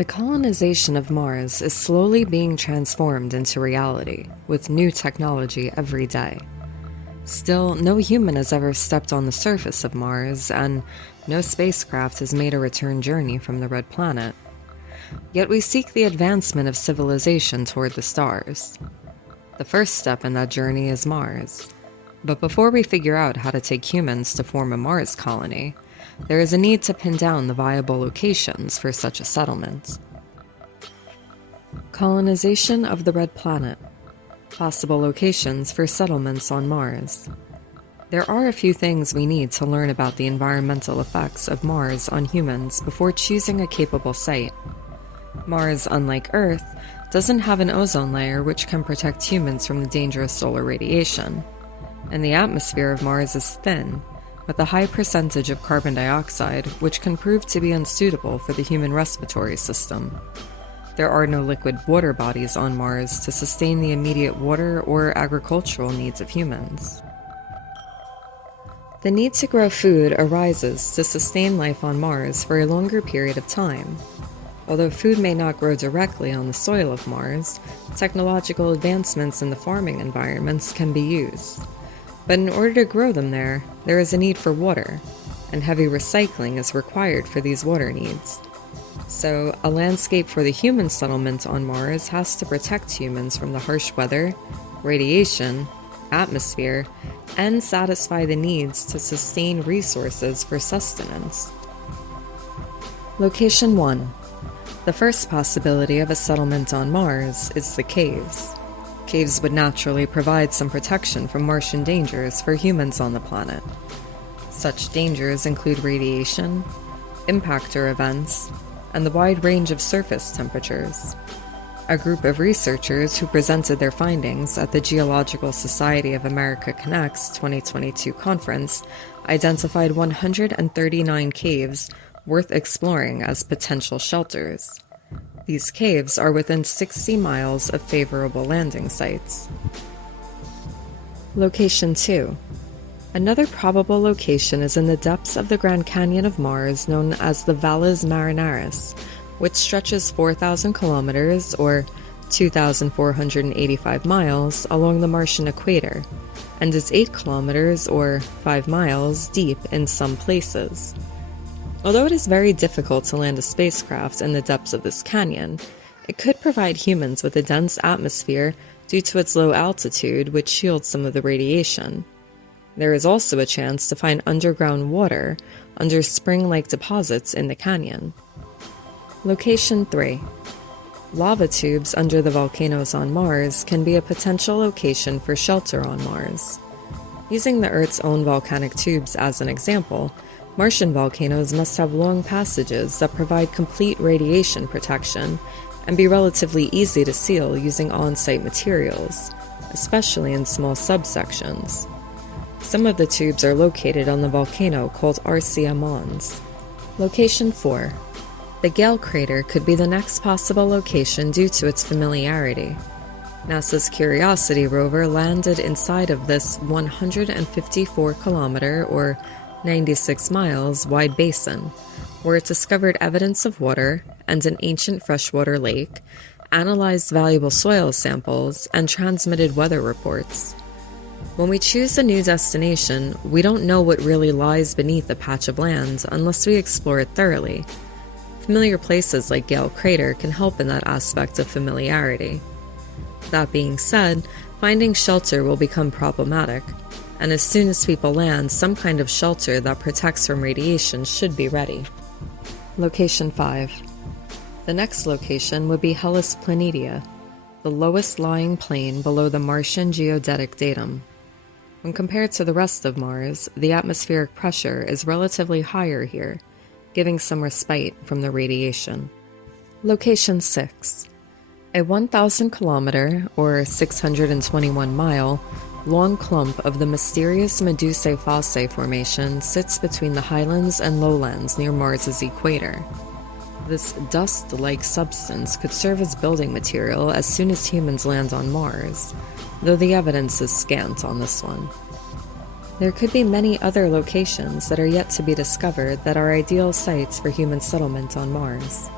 The colonization of Mars is slowly being transformed into reality, with new technology every day. Still, no human has ever stepped on the surface of Mars, and no spacecraft has made a return journey from the red planet. Yet we seek the advancement of civilization toward the stars. The first step in that journey is Mars. But before we figure out how to take humans to form a Mars colony, there is a need to pin down the viable locations for such a settlement. Colonization of the Red Planet. Possible locations for settlements on Mars. There are a few things we need to learn about the environmental effects of Mars on humans before choosing a capable site. Mars, unlike Earth, doesn't have an ozone layer which can protect humans from the dangerous solar radiation. And the atmosphere of Mars is thin, with a high percentage of carbon dioxide, which can prove to be unsuitable for the human respiratory system. There are no liquid water bodies on Mars to sustain the immediate water or agricultural needs of humans. The need to grow food arises to sustain life on Mars for a longer period of time. Although food may not grow directly on the soil of Mars, technological advancements in the farming environments can be used. But in order to grow them there is a need for water, and heavy recycling is required for these water needs. So, a landscape for the human settlement on Mars has to protect humans from the harsh weather, radiation, atmosphere, and satisfy the needs to sustain resources for sustenance. Location 1. The first possibility of a settlement on Mars is the caves. Caves would naturally provide some protection from Martian dangers for humans on the planet. Such dangers include radiation, impactor events, and the wide range of surface temperatures. A group of researchers who presented their findings at the Geological Society of America Connect's 2022 conference identified 139 caves worth exploring as potential shelters. These caves are within 60 miles of favorable landing sites. Location 2. Another probable location is in the depths of the Grand Canyon of Mars known as the Valles Marineris, which stretches 4,000 kilometers or 2,485 miles along the Martian equator, and is 8 kilometers or 5 miles deep in some places. Although it is very difficult to land a spacecraft in the depths of this canyon, it could provide humans with a dense atmosphere due to its low altitude, which shields some of the radiation. There is also a chance to find underground water under spring-like deposits in the canyon. Location 3. Lava tubes under the volcanoes on Mars can be a potential location for shelter on Mars. Using the Earth's own volcanic tubes as an example, Martian volcanoes must have long passages that provide complete radiation protection and be relatively easy to seal using on-site materials, especially in small subsections. Some of the tubes are located on the volcano called RCA Mons. Location 4. The Gale crater could be the next possible location due to its familiarity. NASA's Curiosity rover landed inside of this 154-kilometer or 96 miles wide basin, where it discovered evidence of water and an ancient freshwater lake, analyzed valuable soil samples, and transmitted weather reports. When we choose a new destination, we don't know what really lies beneath a patch of land unless we explore it thoroughly. Familiar places like Gale Crater can help in that aspect of familiarity. That being said, finding shelter will become problematic, and as soon as people land, some kind of shelter that protects from radiation should be ready. Location 5. The next location would be Hellas Planitia, the lowest lying plane below the Martian geodetic datum. When compared to the rest of Mars, the atmospheric pressure is relatively higher here, giving some respite from the radiation. Location 6. A 1,000-kilometer, or 621-mile, long clump of the mysterious Medusae Fossae formation sits between the highlands and lowlands near Mars's equator. This dust-like substance could serve as building material as soon as humans land on Mars, though the evidence is scant on this one. There could be many other locations that are yet to be discovered that are ideal sites for human settlement on Mars.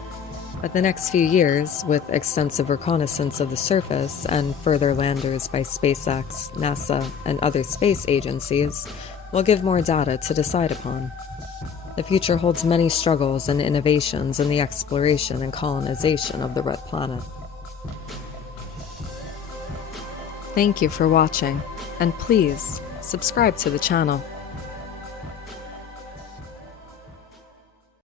But the next few years, with extensive reconnaissance of the surface and further landers by SpaceX, NASA, and other space agencies, will give more data to decide upon. The future holds many struggles and innovations in the exploration and colonization of the red planet. Thank you for watching, and please subscribe to the channel.